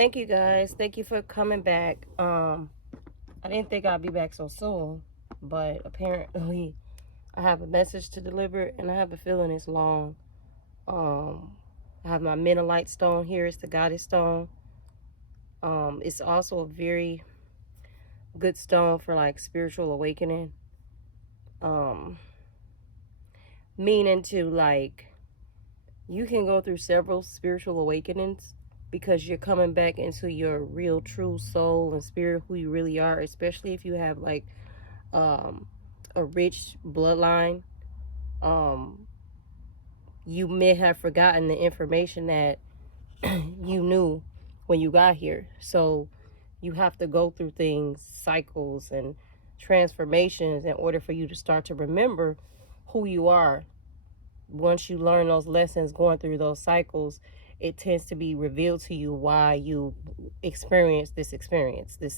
Thank you guys. Thank you for coming back. I didn't think I'd be back so soon, but apparently I have a message to deliver and I have a feeling it's long. I have my Menelite stone here. It's the goddess stone. It's also a very good stone for like spiritual awakening. Um, Meaning to like you can go through several spiritual awakenings because you're coming back into your real true soul and spirit, who you really are, especially if you have like um a rich bloodline. um you may have forgotten the information that you knew when you got here, so you have to go through things, cycles and transformations, in order for you to start to remember who you are. Once you learn those lessons going through those cycles, it tends to be revealed to you why you experience this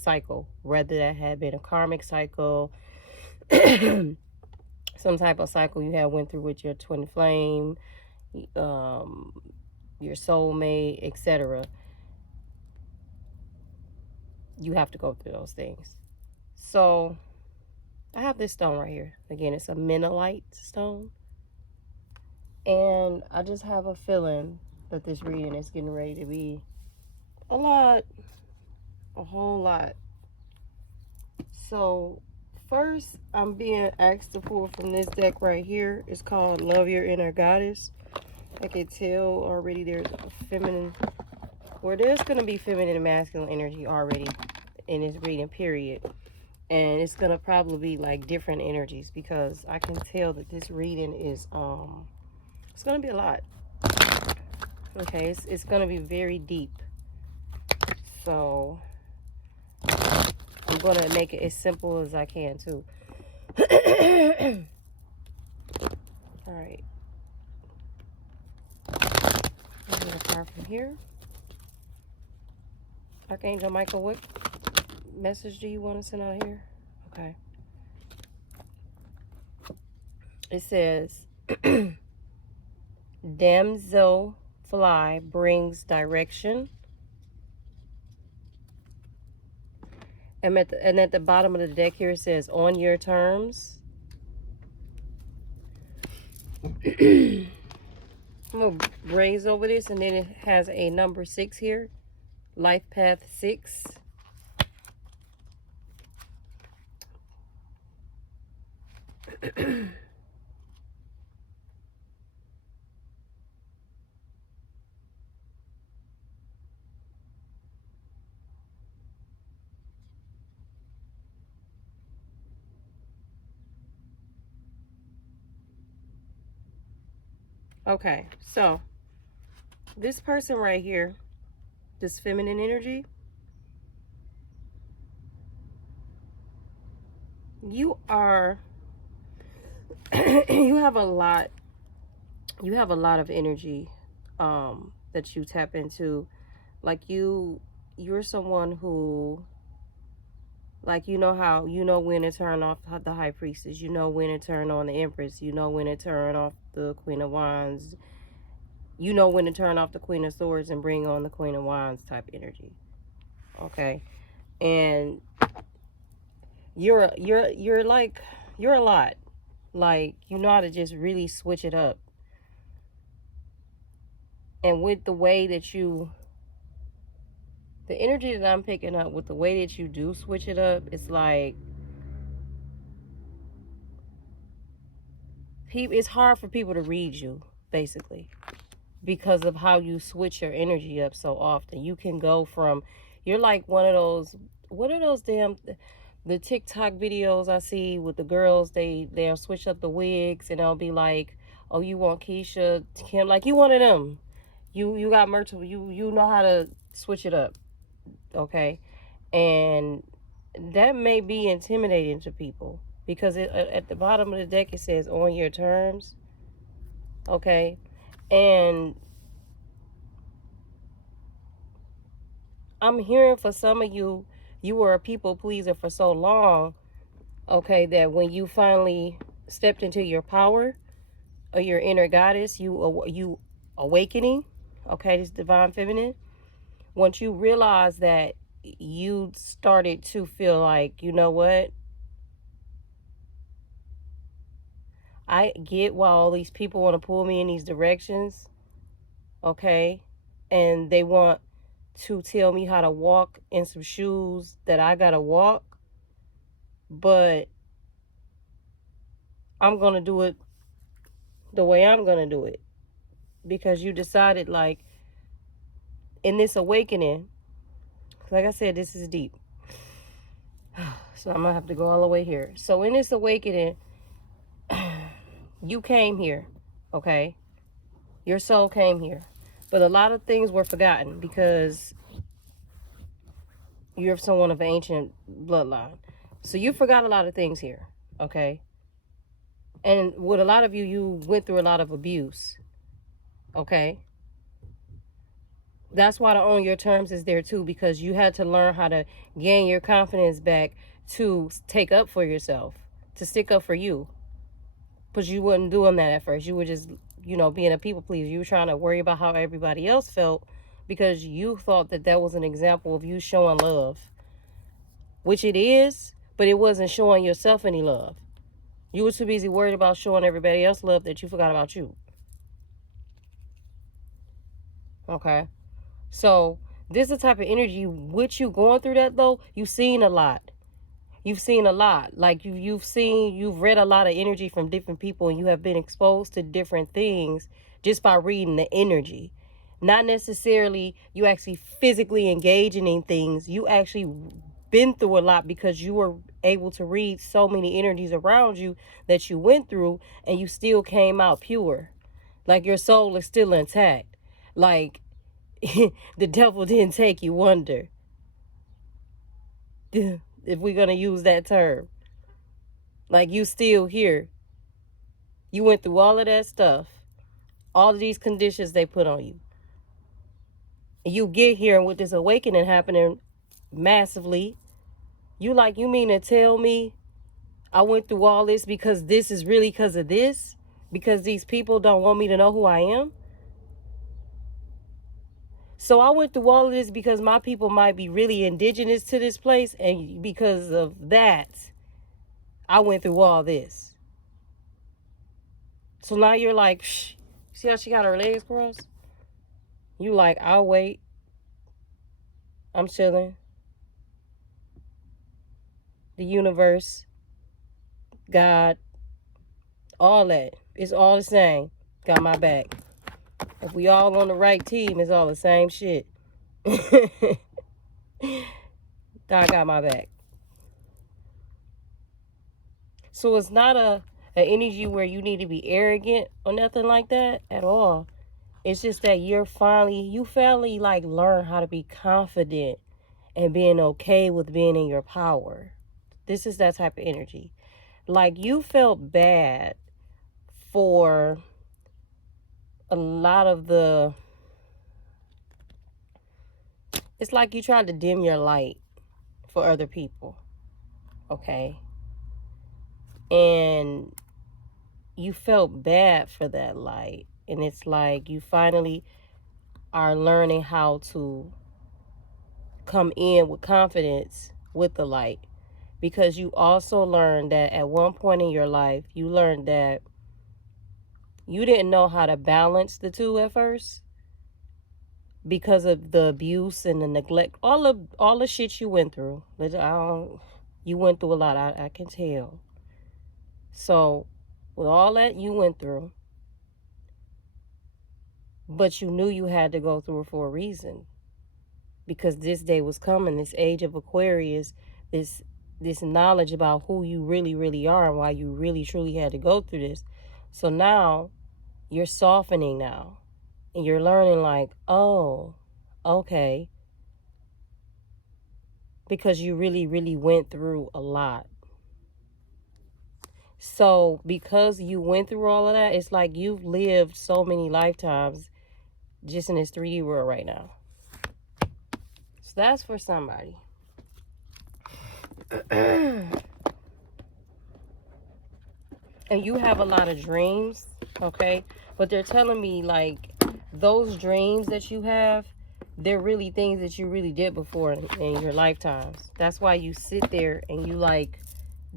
cycle, whether that had been a karmic cycle, some type of cycle you had went through with your twin flame, um, your soulmate, etc. You have to go through those things. So I have this stone right here. Again, it's a Menelite stone. And I just have a feeling that this reading is getting ready to be a lot, a whole lot. So first, I'm being asked to pull from this deck right here. It's called Love Your Inner Goddess. I can tell already there's a feminine, or there's going to be feminine and masculine energy already in this reading, period. And it's going to probably be like different energies, because I can tell that this reading is, it's going to be a lot. Okay, it's going to be very deep. So I'm going to make it as simple as I can too. All right. I'm going to start from here. Archangel Michael, what message do you want to send out here? Okay. It says, Damsel Fly brings direction. And at the bottom of the deck here, it says, on your terms. I'm going to raise over this, and then it has a number 6 here. Life path 6. Okay, so this person right here, this feminine energy, you are you have a lot of energy that you tap into. Like you're someone who, like, you know when to turn off the high priestess, you know when to turn on the empress, you know when to turn off the queen of wands, you know when to turn off the queen of swords and bring on the queen of wands type energy. Okay. And you're like, you're a lot. Like, you know how to just really switch it up. And with the way that the energy that I'm picking up, with the way that you do switch it up, it's like it's hard for people to read you, basically, because of how you switch your energy up so often. You can go from, you're like one of those, what are those damn, the TikTok videos I see with the girls, they'll switch up the wigs and they'll be like, oh, you want Keisha, Kim, like you one of them. You got Myrtle, you know how to switch it up, okay? And that may be intimidating to people, because at the bottom of the deck it says on your terms, okay? And I'm hearing for some of you, you were a people pleaser for so long, okay, that when you finally stepped into your power or your inner goddess, you awakening, okay, this divine feminine, once you realize that you started to feel like, you know what, I get why all these people want to pull me in these directions, okay? And they want to tell me how to walk in some shoes that I gotta walk, but I'm gonna do it the way I'm gonna do it. Because you decided, like, in this awakening, like I said, this is deep. So I'm gonna have to go all the way here. So in this awakening, you came here, okay? Your soul came here. But a lot of things were forgotten because you're someone of ancient bloodline. So you forgot a lot of things here, okay? And with a lot of you, you went through a lot of abuse, okay? That's why the own your terms is there too, because you had to learn how to gain your confidence back to take up for yourself, to stick up for you. Because you wasn't doing that at first. You were just, being a people pleaser. You were trying to worry about how everybody else felt because you thought that that was an example of you showing love, which it is, but it wasn't showing yourself any love. You were too busy worried about showing everybody else love that you forgot about you. Okay? So this is the type of energy, with you going through that though, you've seen a lot. You've seen a lot. Like you've read a lot of energy from different people, and you have been exposed to different things just by reading the energy. Not necessarily you actually physically engaging in things. You actually been through a lot because you were able to read so many energies around you that you went through, and you still came out pure. Like your soul is still intact. Like the devil didn't take you under. If we're going to use that term. Like you still here. You went through all of that stuff. All of these conditions they put on you. And you get here, and with this awakening happening massively, you mean to tell me I went through all this because this is really because of this? Because these people don't want me to know who I am? So I went through all of this because my people might be really indigenous to this place, and because of that, I went through all this. So now you're like, shh, see how she got her legs crossed? You like, I'll wait. I'm chilling. The universe, God, all that. It's all the same. Got my back. If we all on the right team, it's all the same shit. God got my back. So it's not an energy where you need to be arrogant or nothing like that at all. It's just that you finally like learn how to be confident and being okay with being in your power. This is that type of energy. Like you felt bad for a lot of it's like you tried to dim your light for other people. Okay? And you felt bad for that light. And it's like you finally are learning how to come in with confidence with the light. Because you also learned that at one point in your life, you learned that you didn't know how to balance the two at first because of the abuse and the neglect, all the shit you went through. You went through a lot, I can tell. So with all that you went through, but you knew you had to go through it for a reason, because this day was coming, this age of Aquarius, this knowledge about who you really, really are and why you really, truly had to go through this. So now you're softening now, and you're learning like, oh, okay, because you really, really went through a lot. So because you went through all of that, it's like you've lived so many lifetimes just in this 3D world right now. So that's for somebody. And you have a lot of dreams, okay? But they're telling me like those dreams that you have, they're really things that you really did before in your lifetimes. That's why you sit there and you like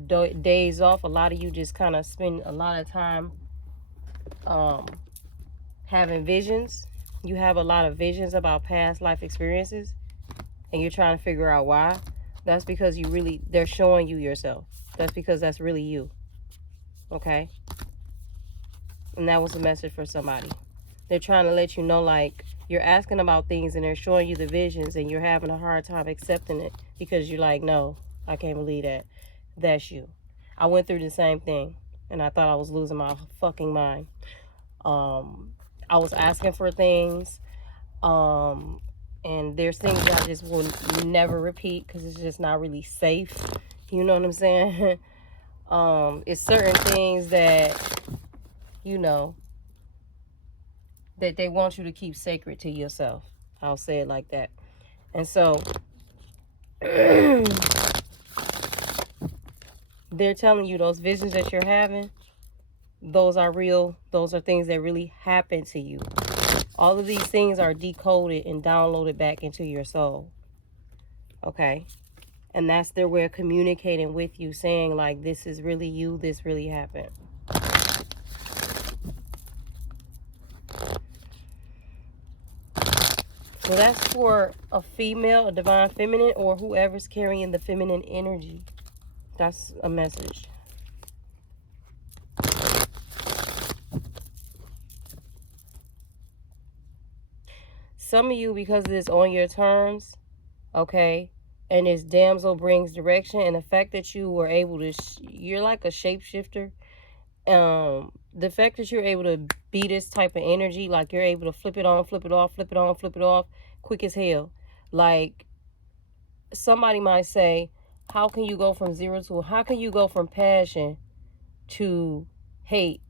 days off. A lot of you just kind of spend a lot of time having visions. You have a lot of visions about past life experiences, and you're trying to figure out why. That's because they're showing you yourself. That's because that's really you. Okay? And that was a message for somebody. They're trying to let you know, like, you're asking about things and they're showing you the visions and you're having a hard time accepting it because you're like, no, I can't believe that. That's you. I went through the same thing and I thought I was losing my fucking mind. I was asking for things, and there's things that I just will never repeat because it's just not really safe. You know what I'm saying? It's certain things that, you know, that they want you to keep sacred to yourself. I'll say it like that. And so they're telling you those visions that you're having, those are real. Those are things that really happen to you. All of these things are decoded and downloaded back into your soul. Okay? And that's their way of communicating with you, saying like, this is really you, this really happened. So that's for a female, a divine feminine, or whoever's carrying the feminine energy. That's a message. Some of you, because it's on your terms, okay, and this damsel brings direction, and the fact that you were able to, you're like a shapeshifter. The fact that you're able to be this type of energy, like you're able to flip it on, flip it off, flip it on, flip it off, quick as hell. Like, somebody might say, how can you go from how can you go from passion to hate?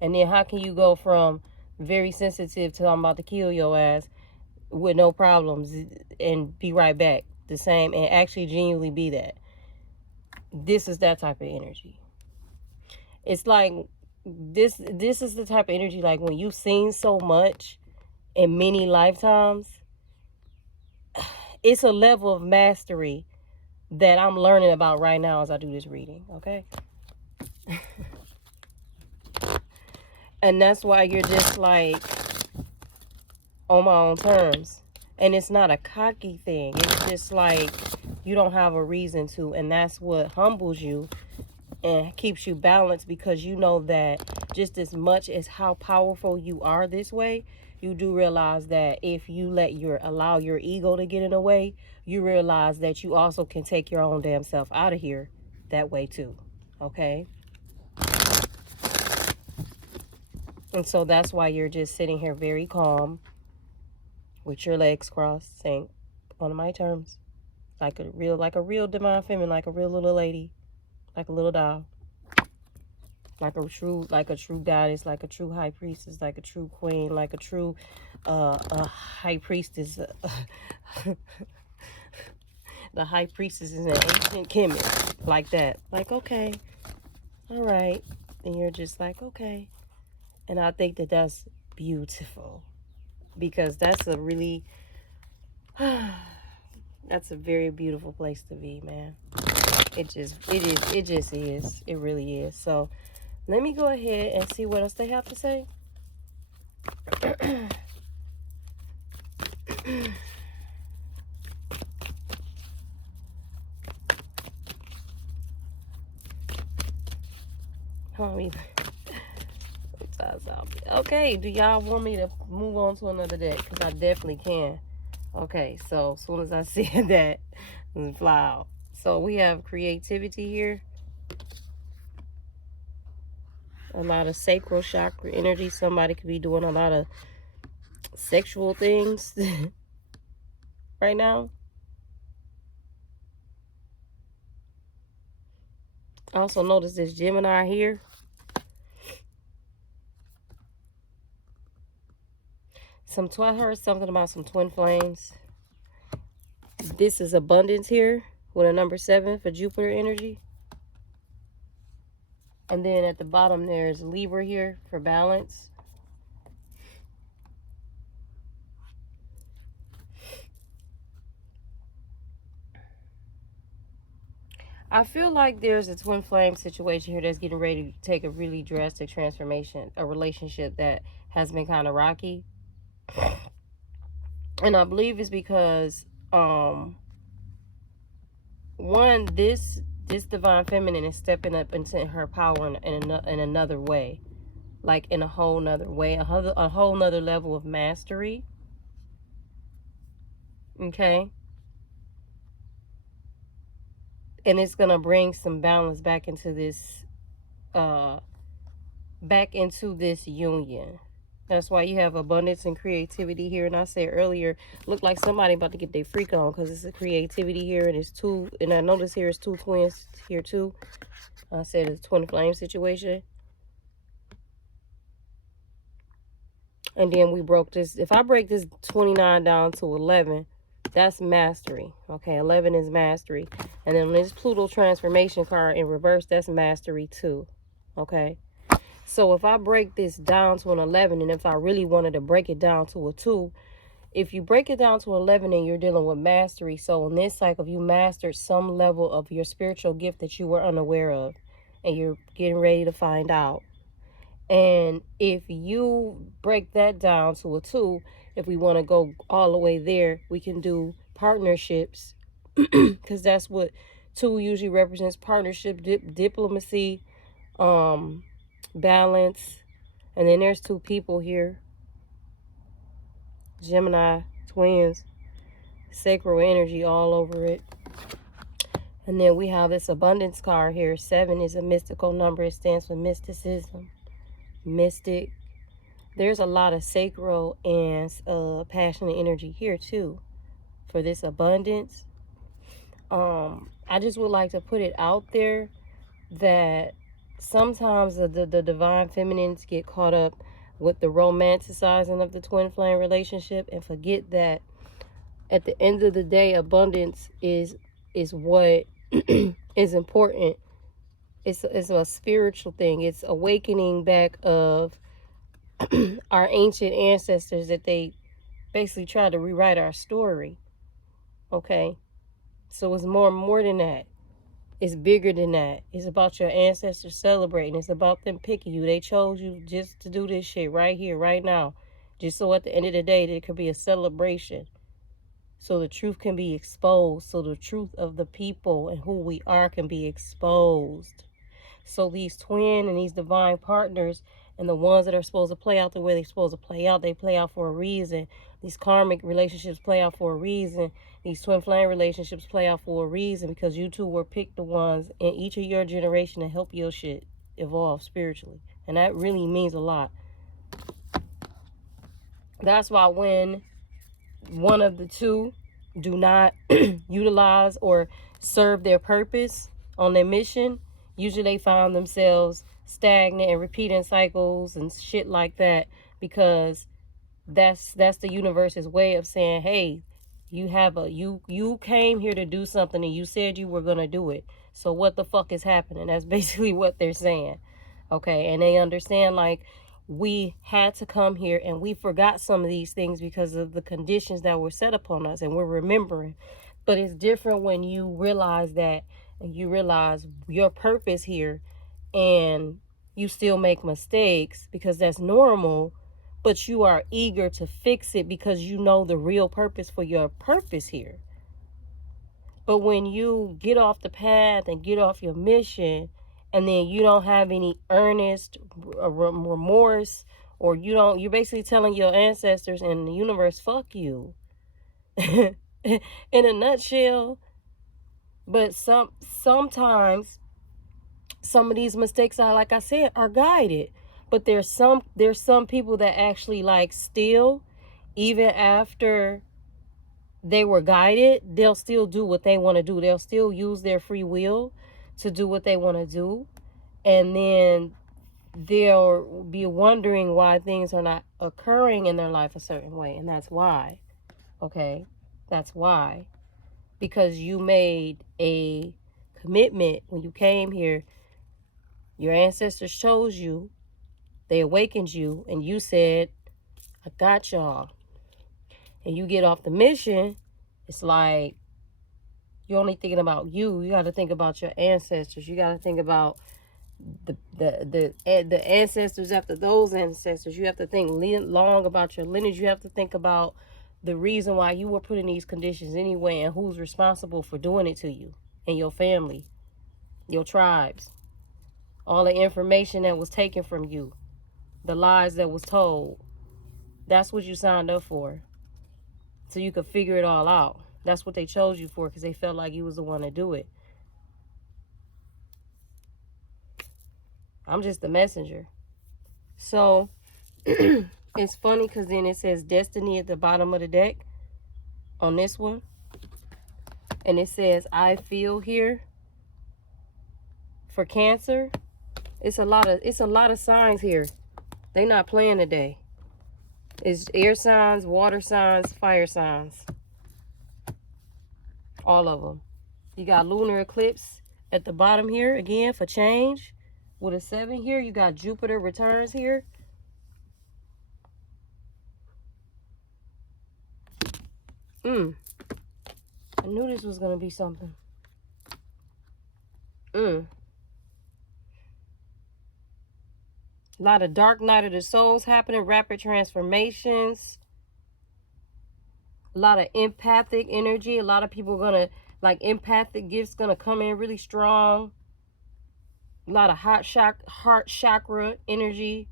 And then how can you go from very sensitive to I'm about to kill your ass with no problems and be right back the same and actually genuinely be that? This is that type of energy. It's like this is the type of energy, like when you've seen so much in many lifetimes, it's a level of mastery that I'm learning about right now as I do this reading, okay? And that's why you're just like on my own terms. And it's not a cocky thing. It's just like you don't have a reason to. And that's what humbles you and keeps you balanced, because you know that just as much as how powerful you are this way, you do realize that if you allow your ego to get in the way, you realize that you also can take your own damn self out of here that way too. Okay? And so that's why you're just sitting here very calm with your legs crossed, saying, on my terms, like a real divine feminine, like a real little lady, like a little doll, like a true goddess, like a true high priestess, like a true queen, like a true high priestess. The high priestess is an ancient Kemet, like that. Like, okay, all right, and you're just like, okay. And I think that that's beautiful, because that's a really that's a very beautiful place to be, man. It just is. It really is. So let me go ahead and see what else they have to say. Okay, do y'all want me to move on to another deck? Because I definitely can. Okay, so as soon as I see that, fly out. So we have creativity here. A lot of sacral chakra energy. Somebody could be doing a lot of sexual things right now. I also notice this Gemini here. I heard something about some twin flames. This is abundance here with a number 7 for Jupiter energy. And then at the bottom there's Libra here for balance. I feel like there's a twin flame situation here that's getting ready to take a really drastic transformation, a relationship that has been kind of rocky. And I believe it's because one, this divine feminine is stepping up into her power in another way, like in a whole nother way, a whole nother level of mastery. Okay. And it's gonna bring some balance uh back into this union. That's why you have abundance and creativity here. And I said earlier, look like somebody about to get their freak on, because it's a creativity here, and it's two. And I notice here is two twins here too. I said it's a twin flame situation. And then we broke this. If I break this 29 down to 11, that's mastery. Okay, 11 is mastery. And then this Pluto transformation card in reverse, that's mastery too. Okay. So if I break this down to an 11, and if I really wanted to break it down to a 2, if you break it down to 11 and you're dealing with mastery, so in this cycle, you mastered some level of your spiritual gift that you were unaware of, and you're getting ready to find out. And if you break that down to a 2, if we want to go all the way there, we can do partnerships, because that's what 2 usually represents: partnership, diplomacy, balance. And then there's 2 people here, Gemini twins, sacral energy all over it. And then we have this abundance card here. 7 is a mystical number. It stands for mysticism, mystic. There's a lot of sacral and passionate energy here too for this abundance. I just would like to put it out there that sometimes the divine feminines get caught up with the romanticizing of the twin flame relationship and forget that at the end of the day, abundance is what is important. It's a spiritual thing. It's awakening back of our ancient ancestors, that they basically tried to rewrite our story. Okay, so it's more than that. It's bigger than that. It's about your ancestors celebrating. It's about them picking you. They chose you just to do this shit right here, right now. Just so at the end of the day, there could be a celebration. So the truth can be exposed. So the truth of the people and who we are can be exposed. So these twin and these divine partners, and the ones that are supposed to play out the way they're supposed to play out, they play out for a reason. These karmic relationships play out for a reason. These twin flame relationships play out for a reason, because you two were picked the ones in each of your generation to help your shit evolve spiritually. And that really means a lot. That's why when one of the two do not utilize or serve their purpose on their mission, usually they find themselves stagnant and repeating cycles and shit like that, because that's the universe's way of saying, hey, you came here to do something and you said you were gonna do it, so what the fuck is happening? That's basically what they're saying. Okay, and they understand, like, we had to come here and we forgot some of these things because of the conditions that were set upon us, and we're remembering. But it's different when you realize that, and you realize your purpose here, and you still make mistakes, because that's normal, but you are eager to fix it because you know the real purpose for your purpose here. But when you get off the path and get off your mission, and then you don't have any earnest remorse, or you're basically telling your ancestors and the universe, fuck you. In a nutshell. But sometimes some of these mistakes are, like I said, are guided. But there's some people that actually, like, still, even after they were guided, they'll still do what they want to do. They'll still use their free will to do what they want to do. And then they'll be wondering why things are not occurring in their life a certain way. And that's why. Okay? That's why. Because you made a commitment when you came here. Your ancestors chose you. They awakened you. And you said, I got y'all. And you get off the mission, it's like You're only thinking about you. You got to think about your ancestors. You got to think about the ancestors after those ancestors. You have to think long about your lineage. You have to think about the reason why you were put in these conditions anyway, and who's responsible for doing it to you and your family, your tribes, all the information that was taken from you, the lies that was told. That's what you signed up for, so you could figure it all out. That's what they chose you for, because they felt like you was the one to do it. I'm just the messenger. So it's funny because then it says destiny at the bottom of the deck on this one. And it says, I feel here for Cancer. It's a lot of signs here. They not playing today. It's air signs, water signs, fire signs. All of them. You got lunar eclipse at the bottom here again for change. With a 7 here, you got Jupiter returns here. I knew this was going to be something. A lot of dark night of the souls happening, rapid transformations. A lot of empathic energy. A lot of people are going to, like, empathic gifts going to come in really strong. A lot of heart chakra energy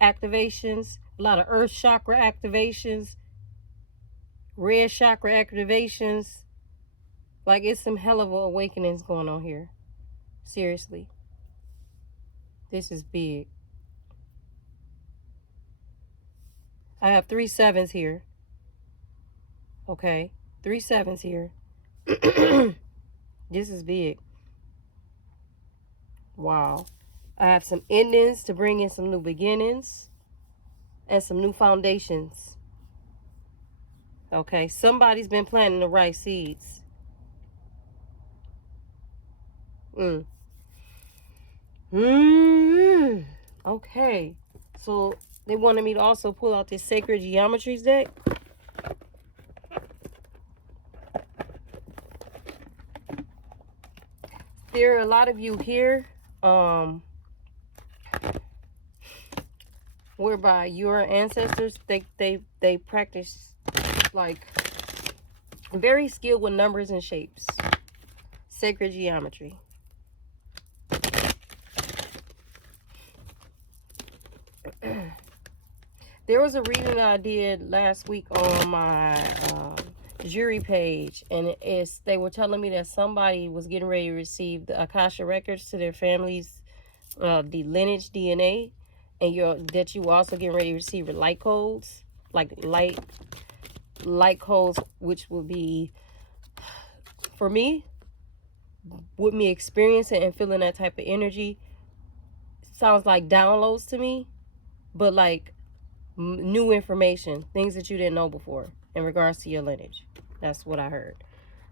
activations. A lot of earth chakra activations. Red chakra activations. Like, it's some hell of a awakenings going on here. Seriously. This is big. I have 3 7s here. Okay. 3 7s here. This is big. Wow. I have some endings to bring in some new beginnings and some new foundations. Okay. Somebody's been planting the right seeds. Okay. So they wanted me to also pull out this Sacred Geometries deck. There are a lot of you here whereby your ancestors, they practice, like, very skilled with numbers and shapes. Sacred geometry. There was a reading that I did last week on my jury page, and they were telling me that somebody was getting ready to receive the Akasha records to their families, the lineage DNA, and that you also getting ready to receive light codes, like light codes, which will be, for me, with me experiencing and feeling that type of energy, sounds like downloads to me, but like new information, things that you didn't know before in regards to your lineage. That's what I heard.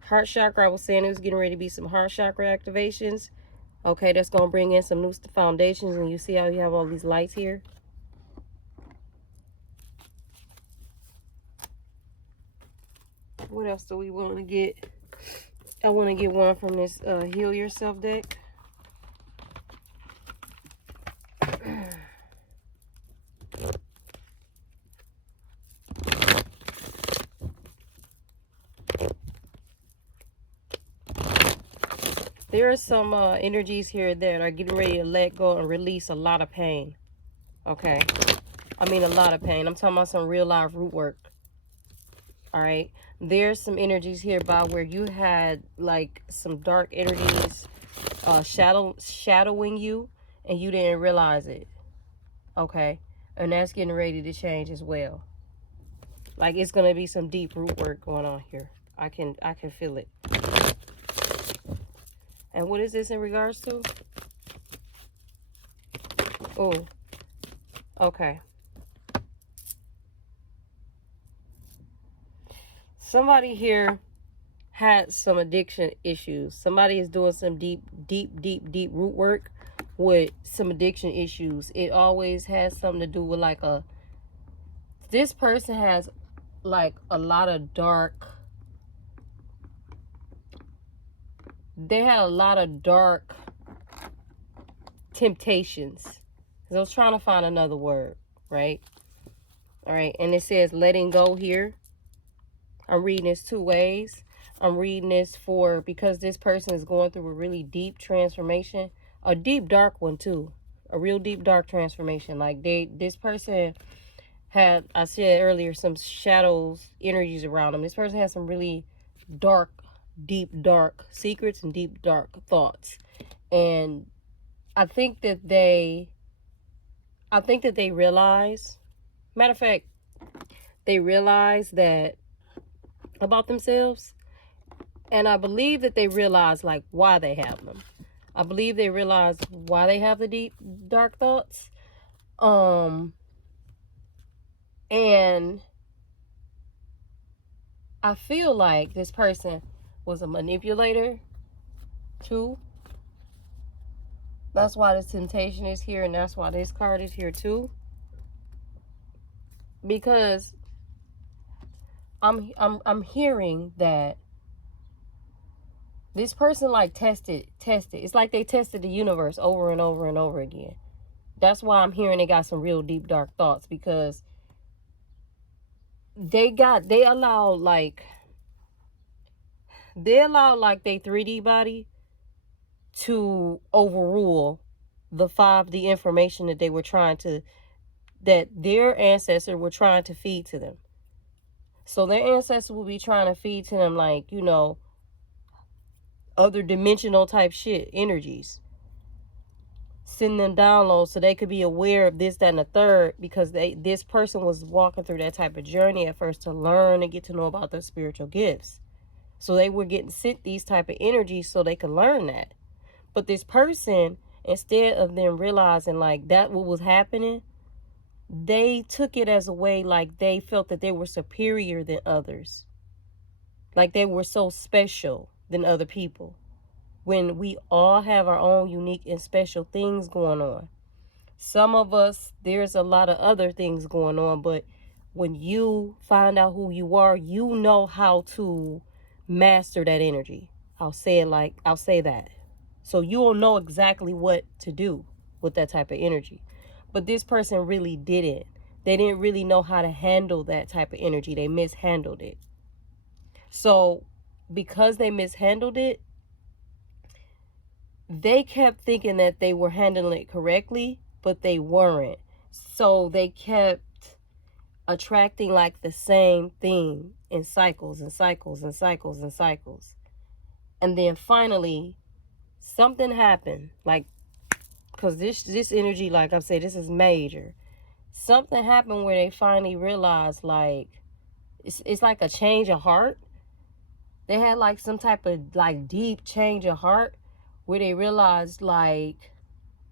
Heart chakra, I was saying it was getting ready to be some heart chakra activations. Okay, that's going to bring in some new foundations, and you see how you have all these lights here? What else do we want to get? I want to get one from this Heal Yourself deck. There are some energies here that are getting ready to let go and release a lot of pain. Okay. I mean a lot of pain. I'm talking about some real live root work. All right. There's some energies here by where you had like some dark energies shadowing you and you didn't realize it. Okay. And that's getting ready to change as well. Like, it's going to be some deep root work going on here. I can feel it. And what is this in regards to? Oh, okay. Somebody here had some addiction issues. Somebody is doing some deep root work with some addiction issues. It always has something to do with like this person has like a lot of dark they had a lot of dark temptations. I was trying to find another word, right? All right, and it says letting go here. I'm reading this two ways. I'm reading this because this person is going through a really deep transformation, a deep dark one too, a real deep dark transformation. Like this person had, I said earlier, some shadows, energies around them. This person has some really dark, deep dark secrets and deep dark thoughts, and I think that they realize. Matter of fact, they realize that about themselves. And I believe that they realize like why they have them. I believe they realize why they have the deep, dark thoughts. And I feel like this person was a manipulator too. That's why the temptation is here, and that's why this card is here too. Because I'm hearing that this person like tested. It's like they tested the universe over and over and over again. That's why I'm hearing they got some real deep dark thoughts, because they allow like they 3D body to overrule the 5D information that that their ancestors were trying to feed to them. So their ancestors will be trying to feed to them, like, other dimensional type shit, energies. Send them downloads so they could be aware of this, that, and the third, because this person was walking through that type of journey at first to learn and get to know about their spiritual gifts. So they were getting sent these type of energies so they could learn that. But this person, instead of them realizing like that what was happening, they took it as a way like they felt that they were superior than others. Like they were so special than other people. When we all have our own unique and special things going on. Some of us, there's a lot of other things going on, but when you find out who you are, you know how to master that energy. I'll say that. So you'll know exactly what to do with that type of energy. But this person really didn't. They didn't really know how to handle that type of energy. They mishandled it. So because they mishandled it, they kept thinking that they were handling it correctly, but they weren't. So they kept attracting like the same thing in cycles and cycles and cycles and cycles. And then finally, something happened. Like, because this energy, like I said, this is major. Something happened where they finally realized, like, it's like a change of heart. They had like some type of like deep change of heart where they realized like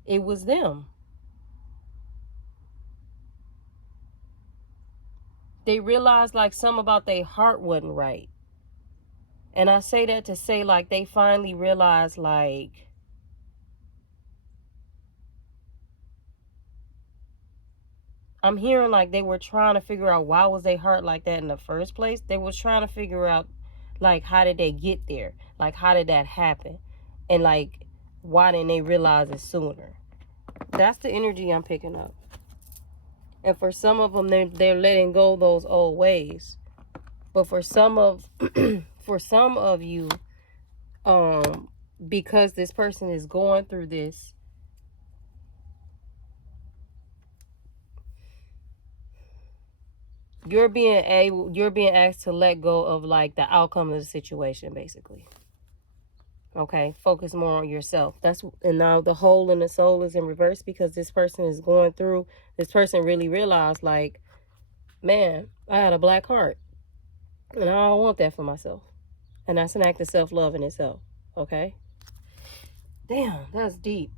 it was them. They realized like something about their heart wasn't right. And I say that to say like they finally realized like I'm hearing like they were trying to figure out why was their heart like that in the first place. They was trying to figure out like how did they get there? Like how did that happen? And like why didn't they realize it sooner? That's the energy I'm picking up. And for some of them, they're letting go those old ways. But for some of you, because this person is going through this, you're being asked to let go of like the outcome of the situation, basically. Okay, focus more on yourself. And now the hole in the soul is in reverse because this person is going through. This person really realized, like, man, I had a black heart, and I don't want that for myself. And that's an act of self-love in itself. Okay. Damn, that's deep.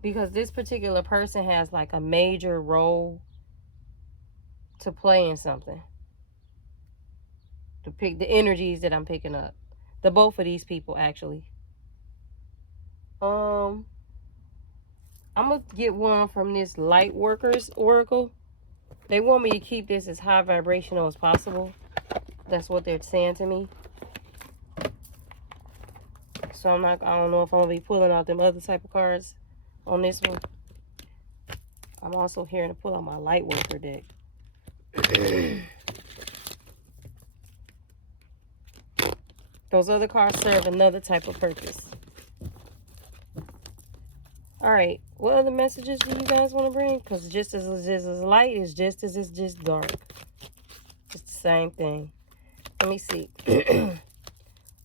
Because this particular person has like a major role to play in something. To pick the energies that I'm picking up. The both of these people actually. I'm gonna get one from this Light Workers Oracle. They want me to keep this as high vibrational as possible. That's what they're saying to me. So I don't know if I'm going to be pulling out them other type of cards on this one. I'm also hearing to pull out my light worker deck. Those other cards serve another type of purpose. All right, what other messages do you guys want to bring? Because just as light is just as it's just dark. It's the same thing. Let me see.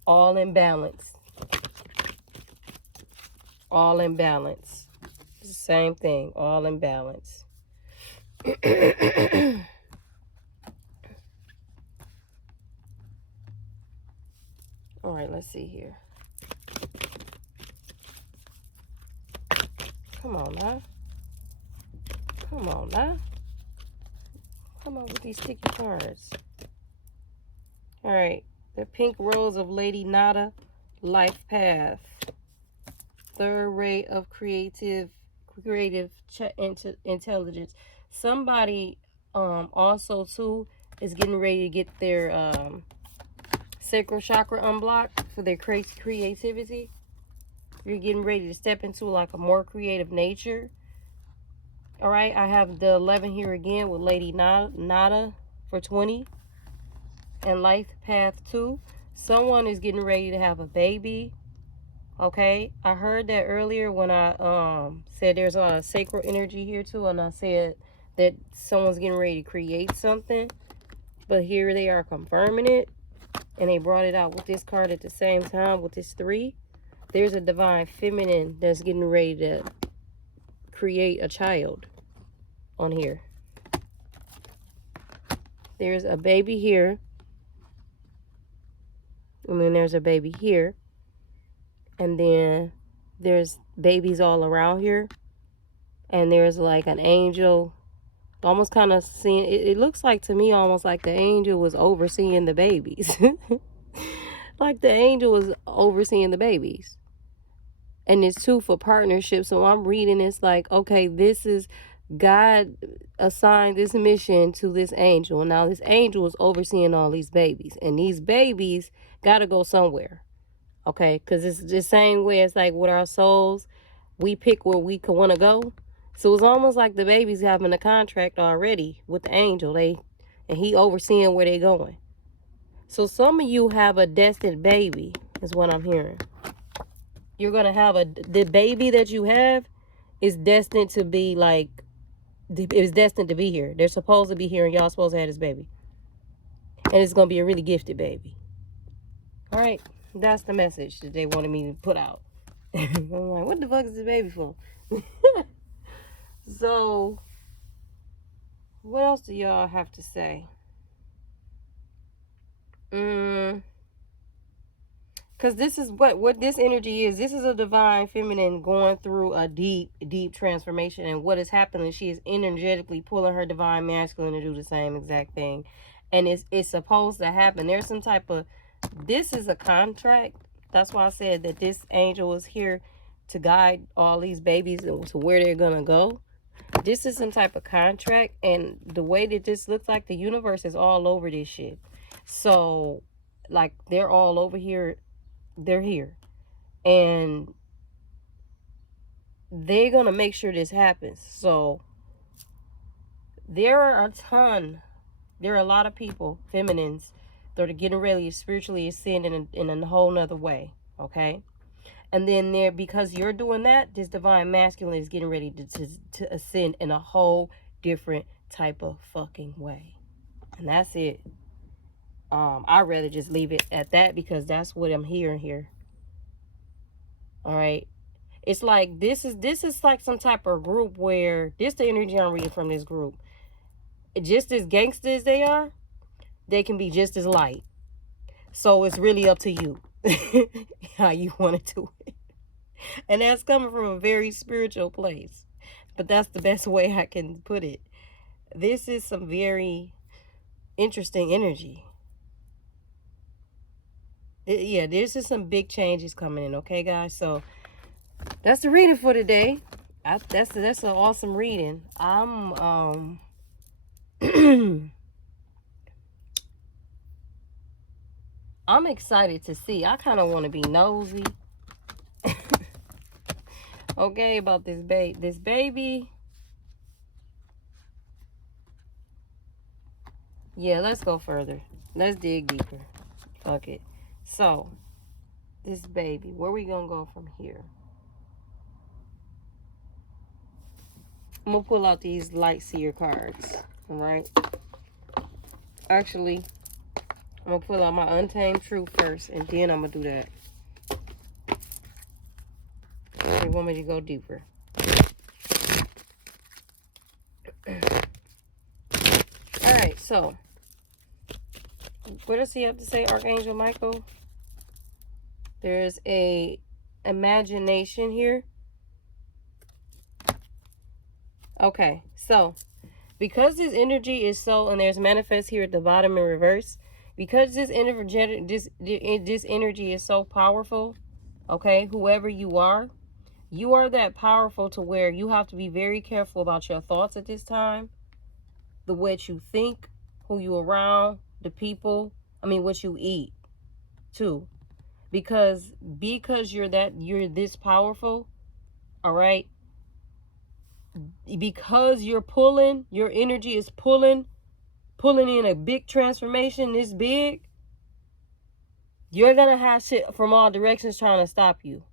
All in balance. All in balance. It's the same thing. All in balance. All right, let's see here. Come on now. Come on now. Come on with these sticky cards. All right. The Pink Rose of Lady Nada. Life Path. Third ray of creative intelligence. Somebody also too is getting ready to get their sacral chakra unblocked for their creativity. You're getting ready to step into like a more creative nature. All right, I have the 11 here again with Lady Nada for 20. And Life Path 2. Someone is getting ready to have a baby. Okay, I heard that earlier when I said there's a sacral energy here too, and I said that someone's getting ready to create something. But here they are confirming it, and they brought it out with this card at the same time with this 3. There's a divine feminine that's getting ready to create a child on here. There's a baby here. And then there's a baby here. And then there's babies all around here. And there's like an angel. Almost kind of seeing, it looks like to me almost like the angel was overseeing the babies. Like the angel was overseeing the babies. And it's 2 for partnership. So I'm reading this like, okay, this is God assigned this mission to this angel. And now this angel is overseeing all these babies. And these babies got to go somewhere. Okay? Because it's the same way it's like with our souls. We pick where we want to go. So it's almost like the babies having a contract already with the angel. And he overseeing where they going. So some of you have a destined baby is what I'm hearing. You're going to have the baby that you have is destined to be like, it's destined to be here. They're supposed to be here and y'all supposed to have this baby. And it's going to be a really gifted baby. All right. That's the message that they wanted me to put out. I'm like, what the fuck is this baby for? So, what else do y'all have to say? Because this is what this energy is. This is a divine feminine going through a deep, deep transformation. And what is happening, she is energetically pulling her divine masculine to do the same exact thing. And it's supposed to happen. There's some type of, this is a contract. That's why I said that this angel is here to guide all these babies to where they're going to go. This is some type of contract. And the way that this looks like, the universe is all over this shit. So, like, they're all over here. They're here. And they're going to make sure this happens. So, there are a lot of people, feminines, that are getting ready to spiritually ascend in a whole nother way. Okay? And then because you're doing that, this divine masculine is getting ready to ascend in a whole different type of fucking way. And that's it. I'd rather just leave it at that because that's what I'm hearing here. All right. It's like this is like some type of group where this the energy I'm reading from this group. Just as gangster as they are, they can be just as light. So it's really up to you how you want to do it. And that's coming from a very spiritual place. But that's the best way I can put it. This is some very interesting energy. Yeah, there's just some big changes coming in, okay, guys? So that's the reading for today. That's an awesome reading. I'm I'm excited to see. I kind of want to be nosy. Okay, about this baby. Yeah, let's go further. Let's dig deeper. Fuck it. So, this baby, where we gonna go from here? I'm gonna pull out these light seer cards. All right. Actually, I'm gonna pull out my untamed truth first, and then I'm gonna do that. They want me to go deeper. All right. So, what does he have to say, Archangel Michael? There's a imagination here. Okay, so because this energy is so, and there's manifest here at the bottom in reverse, because this energy is so powerful, okay, whoever you are that powerful to where you have to be very careful about your thoughts at this time, the what you think, who you around, the people, what you eat too. Because you're this powerful, all right? Because you're pulling, your energy is pulling in a big transformation this big, you're gonna have shit from all directions trying to stop you.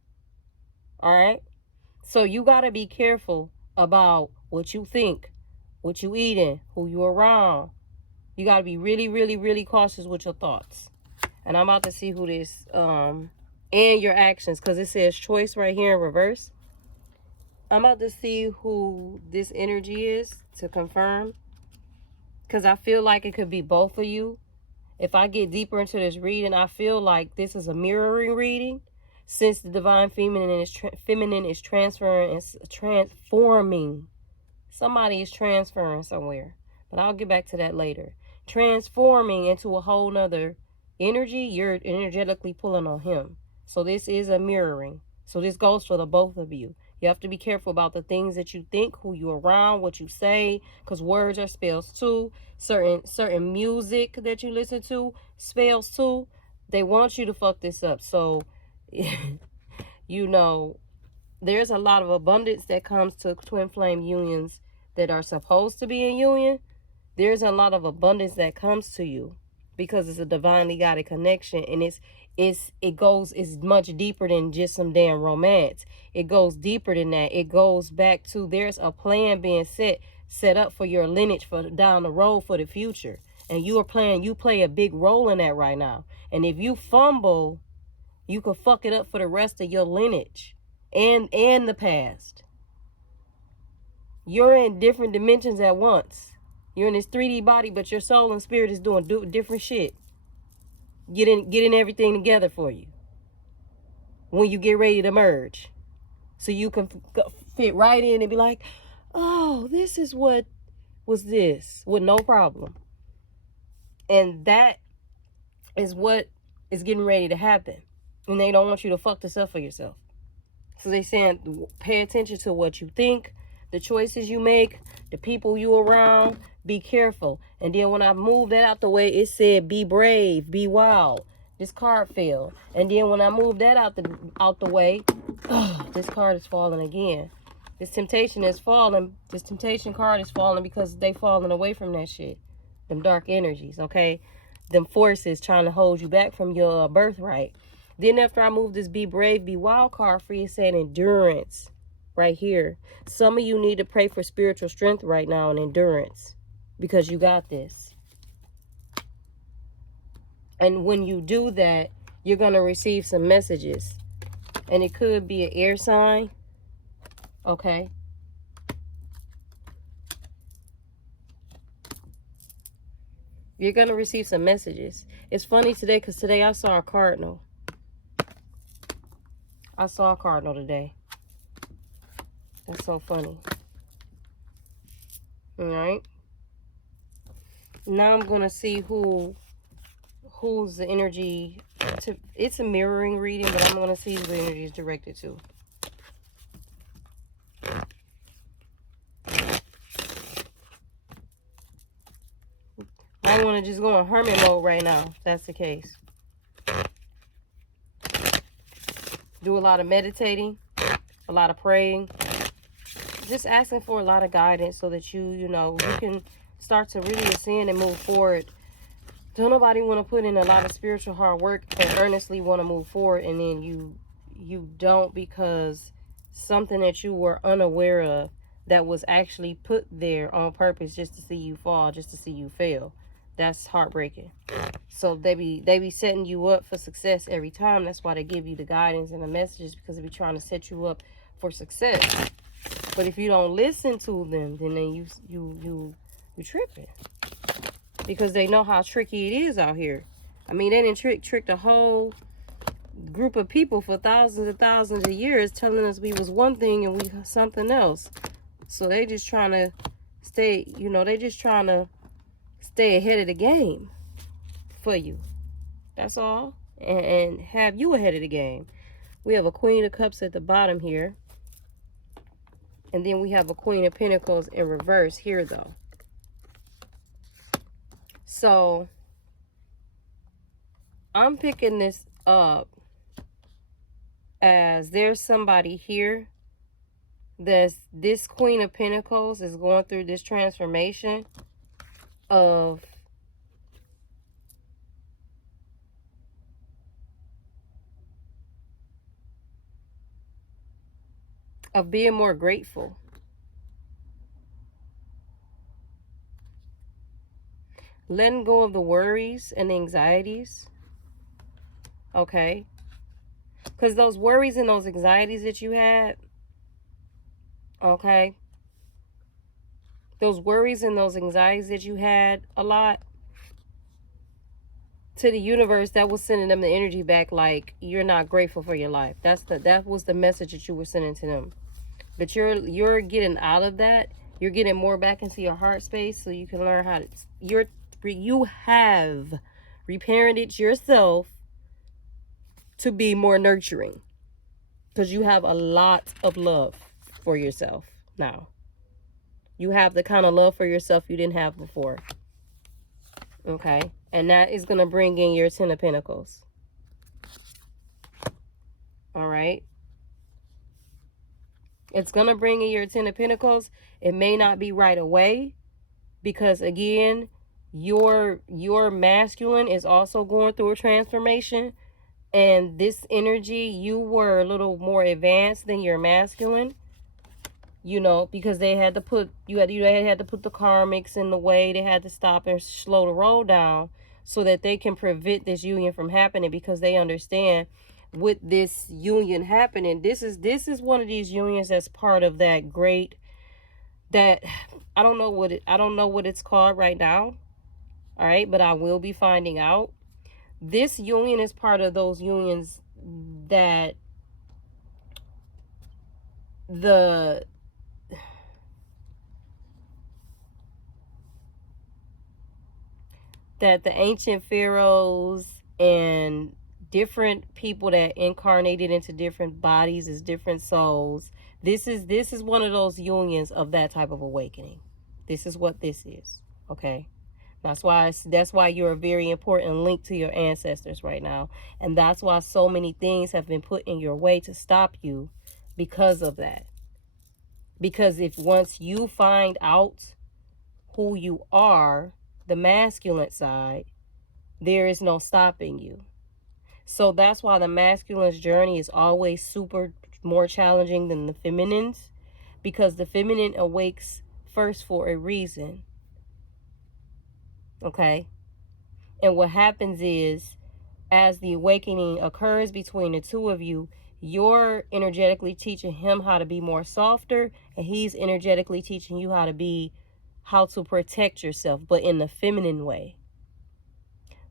All right? So you gotta be careful about what you think, what you eating, who you around. You gotta be really, really, really cautious with your thoughts. And I'm about to see who this, and your actions, because it says choice right here in reverse. I'm about to see who this energy is to confirm, because I feel like it could be both of you. If I get deeper into this reading, I feel like this is a mirroring reading, since the divine feminine is transferring and transforming. Somebody is transferring somewhere, but I'll get back to that later. Transforming into a whole nother energy. You're energetically pulling on him. So this is a mirroring. So this goes for the both of you. You have to be careful about the things that you think, who you're around, what you say, because words are spells too. Certain music that you listen to, spells too. They want you to fuck this up. So, you know, there's a lot of abundance that comes to twin flame unions that are supposed to be in union. There's a lot of abundance that comes to you because it's a divinely guided connection, and it's much deeper than just some damn romance. It goes deeper than that. It goes back to, there's a plan being set up for your lineage for down the road for the future, and you play a big role in that right now. And if you fumble, you could fuck it up for the rest of your lineage and the past. You're in different dimensions at once. You're in this 3D body, but your soul and spirit is doing different shit. Getting everything together for you when you get ready to merge. So you can fit right in and be like, oh, this is what was this, with no problem. And that is what is getting ready to happen. And they don't want you to fuck this up for yourself. So they saying, pay attention to what you think, the choices you make, the people you around. Be careful. And then when I moved that out the way, it said, be brave, be wild. This card fell. And then when I moved that out the way, this card is falling again. This temptation is falling. This temptation card is falling because they falling away from that shit. Them dark energies, okay? Them forces trying to hold you back from your birthright. Then after I moved this be brave, be wild card for you, it said endurance right here. Some of you need to pray for spiritual strength right now and endurance, because you got this. And when you do that, you're going to receive some messages. And it could be an air sign. Okay. You're going to receive some messages. It's funny today because today I saw a cardinal. I saw a cardinal today. That's so funny. All right. Now I'm going to see who's the energy to. It's a mirroring reading, but I'm going to see who the energy is directed to. I want to just go in hermit mode right now, if that's the case. Do a lot of meditating, a lot of praying, just asking for a lot of guidance so that you can start to really ascend and move forward. Don't nobody want to put in a lot of spiritual hard work and earnestly want to move forward, and then you don't, because something that you were unaware of that was actually put there on purpose just to see you fall, just to see you fail. That's heartbreaking. So they be setting you up for success every time. That's why they give you the guidance and the messages, because they be trying to set you up for success. But if you don't listen to them, then you tripping, because they know how tricky it is out here. I mean, they didn't tricked a whole group of people for thousands and thousands of years, telling us we was one thing and we something else. So they just trying to stay, they just trying to stay ahead of the game for you. That's all. And have you ahead of the game. We have a Queen of Cups at the bottom here. And then we have a Queen of Pentacles in reverse here, though. So I'm picking this up as there's somebody here this Queen of Pentacles is going through this transformation of being more grateful. Letting go of the worries and anxieties. Okay? Because those worries and those anxieties that you had, okay? Those worries and those anxieties that you had a lot, to the universe, that was sending them the energy back like you're not grateful for your life. That was the message that you were sending to them. But you're getting out of that. You're getting more back into your heart space so you can learn how to you have reparented yourself to be more nurturing, because you have a lot of love for yourself now. You have the kind of love for yourself you didn't have before. Okay? And that is going to bring in your Ten of Pentacles. All right? It's going to bring in your Ten of Pentacles. It may not be right away, because again, your masculine is also going through a transformation. And this energy, you were a little more advanced than your masculine, because they had to put they had to put the karmics in the way. They had to stop and slow the roll down so that they can prevent this union from happening, because they understand with this union happening, this is one of these unions that's part of that I don't know what it's called right now. All right, but I will be finding out. This union is part of those unions that the ancient pharaohs and different people that incarnated into different bodies as different souls. This is one of those unions of that type of awakening. This is what this is. Okay? That's why you're a very important link to your ancestors right now. And that's why so many things have been put in your way to stop you because of that. Because if once you find out who you are, the masculine side, there is no stopping you. So that's why the masculine's journey is always super more challenging than the feminine's, because the feminine awakes first for a reason. Okay? And what happens is, as the awakening occurs between the two of you, you're energetically teaching him how to be more softer, and he's energetically teaching you how to protect yourself, but in the feminine way.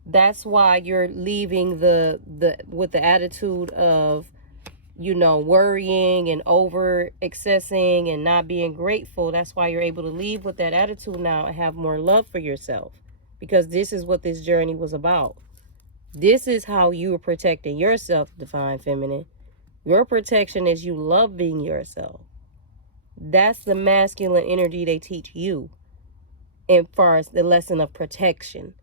That's why you're leaving with the attitude of, worrying and over excessing and not being grateful. That's why you're able to leave with that attitude now and have more love for yourself, because this is what this journey was about. This is how you are protecting yourself, Divine Feminine. Your protection is you love being yourself. That's the masculine energy they teach you, as far as the lesson of protection,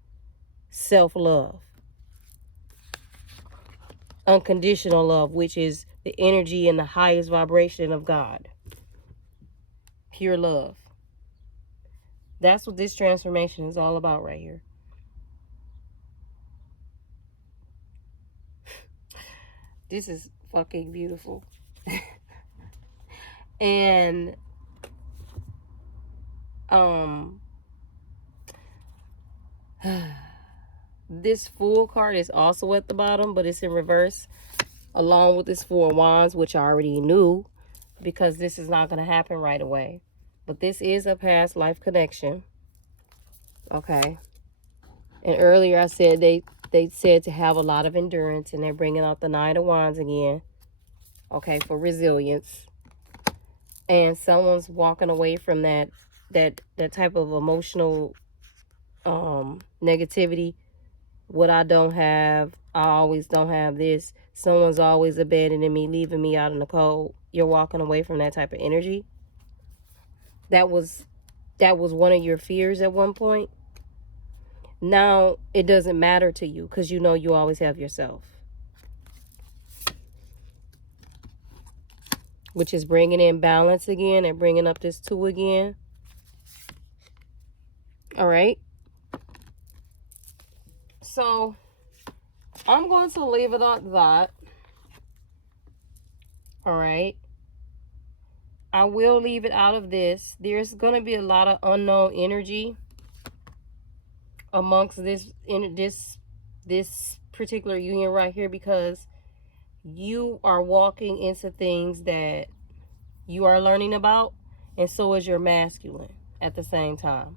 self-love, unconditional love, which is the energy and the highest vibration of God. Pure love. That's what this transformation is all about right here. This is fucking beautiful. And this Fool card is also at the bottom, but it's in reverse, along with this Four of Wands, which I already knew, because this is not going to happen right away. But this is a past life connection. Okay. And earlier I said they said to have a lot of endurance, and they're bringing out the Nine of Wands again. Okay, for resilience. And someone's walking away from that type of emotional negativity. What I don't have, I always don't have this. Someone's always abandoning me, leaving me out in the cold. You're walking away from that type of energy. That was one of your fears at one point. Now it doesn't matter to you because you know you always have yourself. Which is bringing in balance again and bringing up this 2 again. All right. So I'm going to leave it at that. All right. I will leave it out of this. There's going to be a lot of unknown energy amongst this particular union right here, because you are walking into things that you are learning about, and so is your masculine at the same time.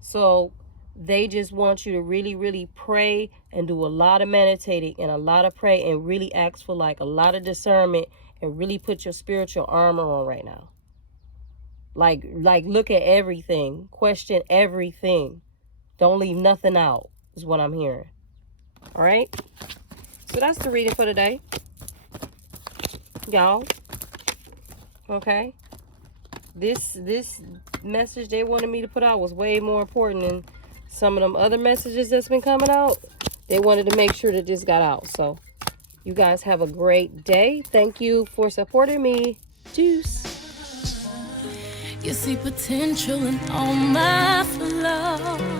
So they just want you to really, really pray and do a lot of meditating and a lot of pray and really ask for like a lot of discernment and really put your spiritual armor on right now. Like look at everything, question everything. Don't leave nothing out is what I'm hearing. All right. So that's the reading for today, y'all. Okay. This message they wanted me to put out was way more important than some of them other messages that's been coming out. They wanted to make sure that this got out. So you guys have a great day. Thank you for supporting me. Juice. You see potential in all my flaws.